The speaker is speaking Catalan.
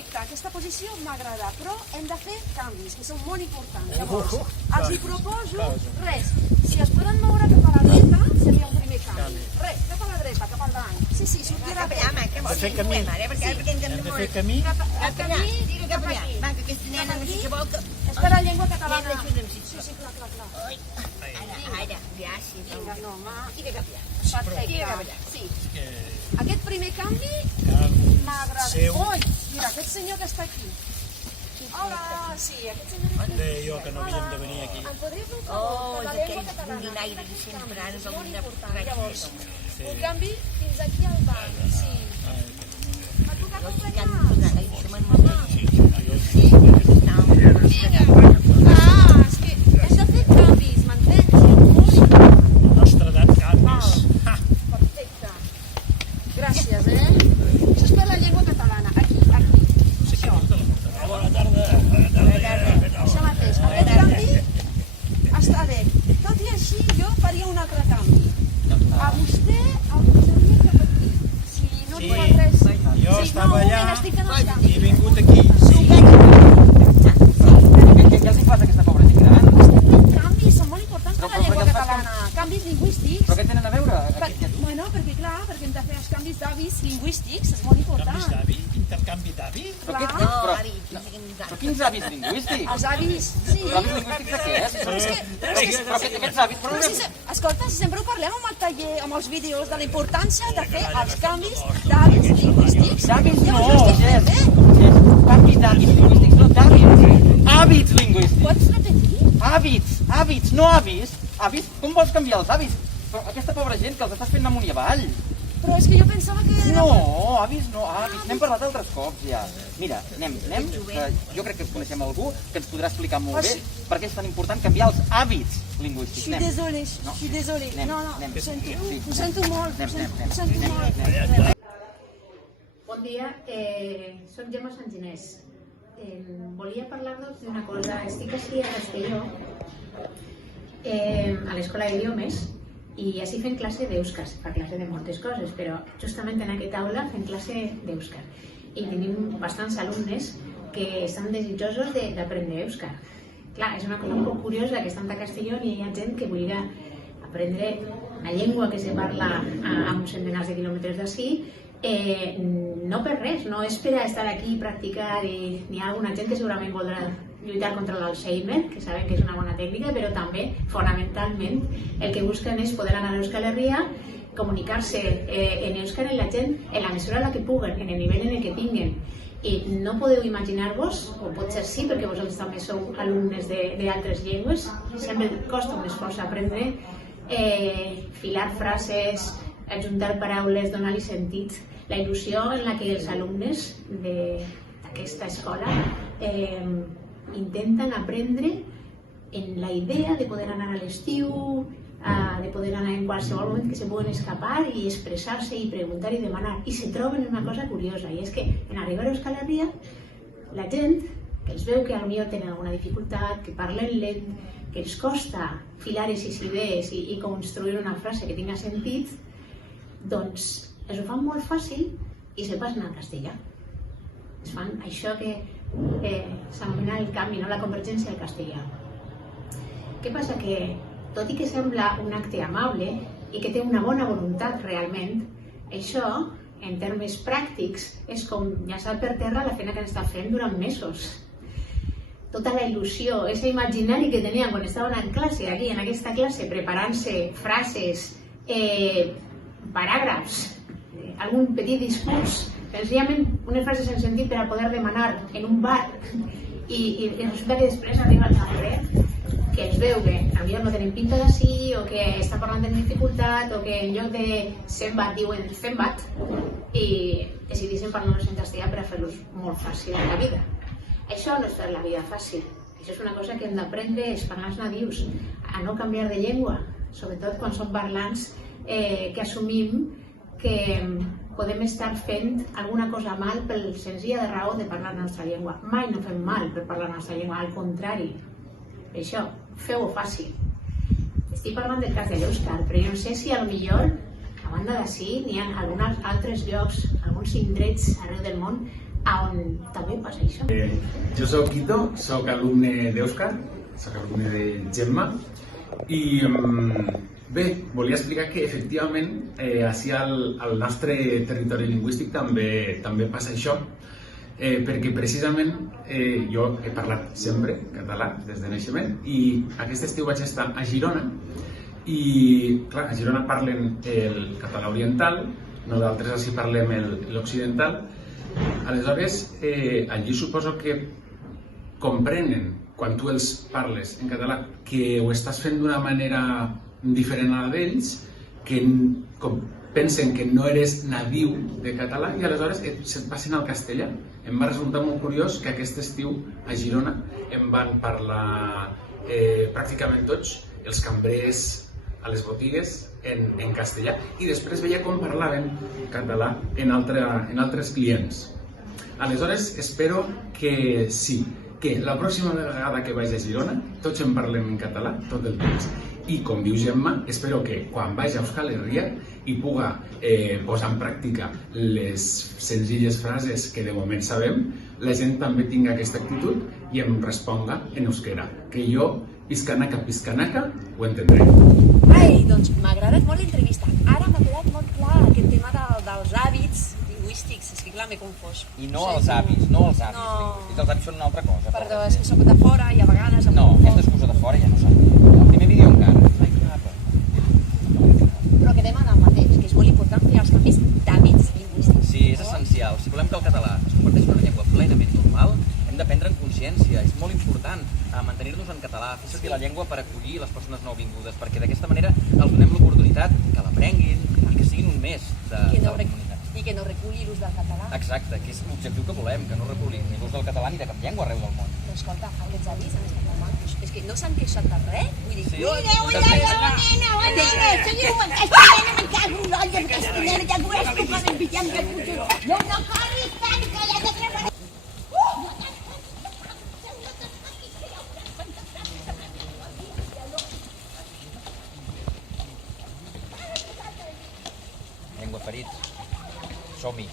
perfecte, aquesta posició m'agrada, però hem de fer canvis, que són molt importants. Llavors, els hi proposo, res, si es poden moure cap a la dreta, seria un primer canvi. Res, cap a la dreta, cap al davant. Sí, sortirà bé. Hem de fer camí. Hem de fer camí. Cap allà, cap aquí. Va, que aquesta nena no sé què vol que... És per la llengua catalana. Sí, clar. Ara, gràcies. Vinga, no, mà. Tira cap allà. Perfecte, sí. Aquest primer canvi m'ha agradat. Ui, mira, aquest senyor que està aquí. Hola, sí, aquest senyor que està aquí. Deia jo que no havíem de venir aquí. Em podries fer un favor per la llengua d'aquells catalana? bombinaires que sempre ara És molt volen important. Llavors, Sí. un canvi fins aquí al banc, sí. A tu que acompanyar? Ah, és que hem de fer canvis, m'entens? Molt important. La nostra edat canvis. Perfecte. Gràcies, Això és per la llengua catalana. Aquí. Això. Bona tarda. Això mateix. Aquest canvi està bé. Tot i així, jo faria un altre canvi. A vostè el posaria cap aquí. Si no et fa res. Jo estava allà estic fent els i canvis. he vingut aquí. Què els hi passa a aquesta pobra gent gran? Estem fent canvis, són molt importants per la llengua catalana. Canvis lingüístics. Però què tenen a veure aquí? Bueno, perquè clar, perquè hem de fer els canvis d'avis lingüístics, és molt Canvis important. d'avi? Intercanvi d'avi? Clar, Però quins avis lingüístics? els avis, sí. Els avis lingüístics de què? Però és que, Aquests avis... però escolta, si sempre ho parlem amb el taller, amb els vídeos, de la importància de fer els canvis d'avis lingüístics. D'avis no, Llavors ho estic fent bé. Canvis d'hàbits lingüístics, no d'hàbits. Hàbits lingüístics. Pots repetir? Hàbits, no avis. Avis, com vols canviar els avis? Però aquesta pobra gent que els estàs fent amunt i avall. Però és que jo pensava que era... No, avis, n'hem parlat altres cops ja. Mira, anem, que jo crec que coneixem algú que ens podrà explicar molt bé per què és tan important canviar els hàbits lingüístics. Je suis désolé. No, ho sento molt. Bon dia, soc Gemma Sanginés. Volia parlar-vos d'una cosa. Estic així a Castelló, a l'Escola d'Idiomes, i així fent classe d'èuscar. Fa classe de moltes coses, però justament en aquesta aula fem classe d'èuscar. I tenim bastants alumnes que estan desitjosos d'aprendre èuscar. Clar, és una cosa un poc curiosa que estan a Castelló i hi ha gent que volia aprendre una llengua que se parla a uns centenars de quilòmetres d'ací, no per res, no és per estar aquí i practicar, i n'hi ha alguna gent que segurament voldrà lluitar contra l'Alzheimer, que saben que és una bona tècnica, però també, fonamentalment, el que busquen és poder anar a Euskal Herria, comunicar-se en èuscar amb la gent en la mesura en la que puguen, en el nivell en el que tinguen. I no podeu imaginar-vos, o potser sí, perquè vosaltres també sou alumnes d'altres llengües, sempre costa un esforç aprendre, filar frases, ajuntar paraules, donar-li sentit. La il·lusió en la que els alumnes d'aquesta escola intenten aprendre en la idea de poder anar a l'estiu, de poder anar en qualsevol moment que se puguen escapar i expressar-se i preguntar i demanar. I se troben una cosa curiosa, i és que en arribar a Euskal Herria, la gent que els veu que potser tenen alguna dificultat, que parlen lent, que els costa filar aquestes idees i construir una frase que tinga sentit, doncs es ho fan molt fàcil i se passen al castellà. Es fan això que s'anomena el canvi, la convergència al castellà. Què passa? Que tot i que sembla un acte amable i que té una bona voluntat realment, això, en termes pràctics, és com llançar per terra la feina que han estat fent durant mesos. Tota la il·lusió, aquest imaginari que tenien quan estaven en classe, aquí, en aquesta classe, preparant-se frases, paràgrafs, algun petit discurs, senzillament unes frases sense sentit per a poder demanar en un bar, i resulta que després arriba el xafarrer que els veu que potser no tenen pinta d'ací, o que està parlant amb dificultat, o que en lloc de sembat diuen fembat, i decideixen parlar-nos en castellà per a fer-los molt fàcil la vida. Això no és fer la vida fàcil, això és una cosa que hem d'aprendre els parlants nadius, a no canviar de llengua, sobretot quan som parlants que assumim que podem estar fent alguna cosa mal per senzilla raó de parlar la nostra llengua. Mai no fem mal per parlar la nostra llengua, al contrari. Per això, feu-ho fàcil. Estic parlant del cas de l'èuscar, però jo no sé si potser, a banda d'ací, n'hi ha alguns altres llocs, alguns indrets arreu del món on també passa això. Jo soc Quito, soc alumne d'Òscar, soc alumne de Gemma i bé, volia explicar que efectivament així al nostre territori lingüístic també passa això, perquè precisament jo he parlat sempre català des de naixement i aquest estiu vaig estar a Girona i clar, a Girona parlen el català oriental, nosaltres així parlem l'occidental. Aleshores, allí suposo que comprenen, quan tu els parles en català, que ho estàs fent d'una manera diferent a la d'ells, que pensen que no eres nadiu de català i aleshores se't passen al castellà. Em va resultar molt curiós que aquest estiu a Girona em van parlar pràcticament tots els cambrers a les botigues en castellà i després veia com parlaven català en altres clients. Aleshores, espero que sí, que la pròxima vegada que vaig a Girona tots en parlem en català tot el temps. I com diu Gemma, espero que quan vaig a Euskal Herria i puga posar en pràctica les senzilles frases que de moment sabem, la gent també tinga aquesta actitud i em responga en euskera, que jo, piscanaca, piscanaca, ho entendré. Ai, doncs m'ha agradat molt l'entrevista. Ara m'ha quedat molt clar aquest tema dels hàbits lingüístics. És que clar, m'he confós. I no els avis, no els avis. No. Els avis són una altra cosa. Perdó, és que soc de fora i a vegades em No, confós. aquesta excusa de fora ja no sap. El primer vídeo encara. Però quedem en el mateix, que és molt important fer els canvis d'hàbits lingüístics. Sí, és essencial. Si volem que el català es converteixi en una llengua plenament normal, hem de prendre en consciència. És molt important mantenir-nos en català, fer servir la llengua per acollir les persones nouvingudes, perquè d'aquesta manera els donem l'oportunitat que l'aprenguin i que siguin un més de la comunitat. I que no reculli l'ús del català. Exacte, que és l'objectiu que volem, que no reculli ni l'ús del català ni de cap llengua arreu del món. Però escolta, aquests avis han estat molt macos. És que no s'han queixat de res. Vull dir, Sí, llengua ferits. Som-hi.